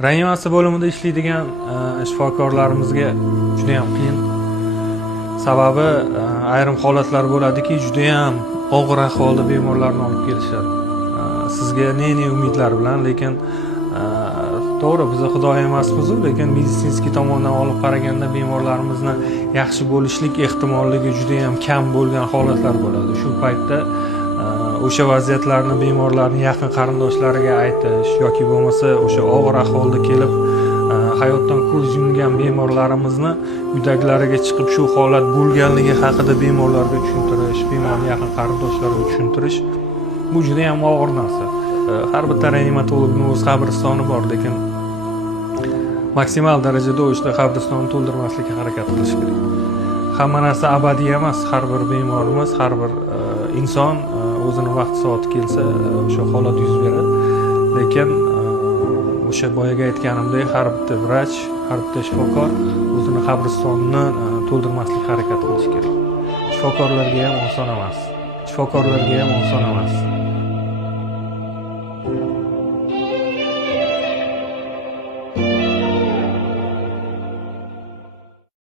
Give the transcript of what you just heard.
Reanimasiya bo'limida ishlaydigan shifokorlarimizga juda ham qiyin. Sababi ayrim holatlar bo'ladiki, juda ham og'ir ahvolda bemorlarni olib kelishadi. Sizga ne umidlar bilan, lekin to'g'ri biz xudo emasmiz, lekin meditsinskiy tomondan olib qaraganda bemorlarimizni yaxshi bo'lishlik ehtimolligi juda ham kam bo'lgan holatlar bo'ladi. Shu paytda o'sha vaziyatlarni bemorlarning yaqin qarindoshlariga aytish yoki bo'lmasa o'sha og'ir ahvolda kelib hayotdan ko'z yumgan bemorlarimizni uydagilariga chiqib shu holat bo'lganligi haqida bemorlarga tushuntirish, bemorning yaqin qarindoshlariga tushuntirish bu juda ham og'ir narsa. Har bitta reanimatologning o'z qabristoni bor, lekin maksimal darajada o'sha qabristonni to'ldirmaslikka harakat qilish kerak. Hamma narsa abadiy emas. Har bir bemorimiz, har bir inson o'zini vaqt soati kelsa o'sha holat yuz beradi. Lekin o'sha boyaga aytganimdek, har bitta vrach, har bitta shifokor o'zini qabristonini to'ldirmaslikka harakat qilish kerak. Shifokorlarga ham oson emas.